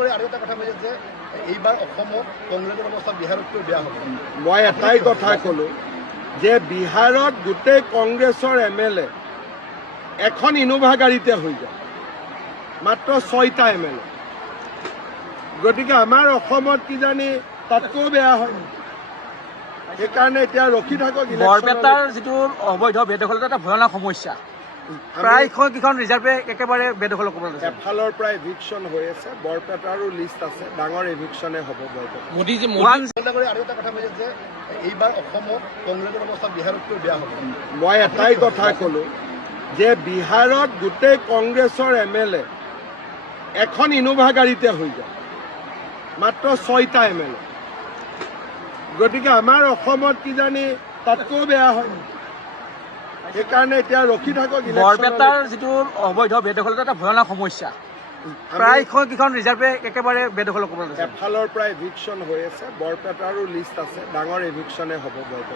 কৰি আৰু এটা কথা কৈছে যে এইবাৰ অসমত কংগ্ৰেছৰ অৱস্থা বিহাৰতকৈ বেয়া হ'ব। মই এটাই কথা ক'লো যে বিহাৰত গোটেই কংগ্ৰেছৰ MLA এখন ইনোভা গাড়ীতে হৈ যায়, মাত্ৰ 6টা MLA। গতিকে আমাৰ অসমত কিজানি তাতকৈও বেয়া হয়। সেইকাৰণে এতিয়া ৰখি থাকক। বৰপেটাৰ যিটো অবৈধ বেদখল এটা ভয়ানক সমস্যা, প্ৰায় কেইখন ৰিজাৰ্ভে একেবাৰে বেদখল কৰিব লৈছে। এফালৰ পৰা এভিকশ্যন হৈ আছে, বৰপেটাৰো লিষ্ট আছে, ডাঙৰ এভিকশ্যনে হ'ব বৰপেটা। কৰি আৰু এটা কথা কৈছে যে এইবাৰ অসমত কংগ্ৰেছৰ অৱস্থা বিহাৰতকৈ বেয়া হ'ব। মই এটাই কথা ক'লো যে বিহাৰত গোটেই কংগ্ৰেছৰ MLA এখন ইনোভা গাড়ীতে হৈ যায়, মাত্ৰ 6টা MLA। গতিকে আমাৰ অসমত কিজানি তাতকৈও বেয়া হয়। সেইকাৰণে এতিয়া ৰখি থাকক। বৰপেটাৰ যিটো অবৈধ বেদখল এটা ভয়ানক সমস্যা, প্ৰায় কেইখন ৰিজাৰ্ভে একেবাৰে বেদখল কৰিব লৈছে। এফালৰ পৰা এভিকশ্যন হৈ আছে, বৰপেটাৰো লিষ্ট আছে, ডাঙৰ এভিকশ্যনে হ'ব বৰপেটা।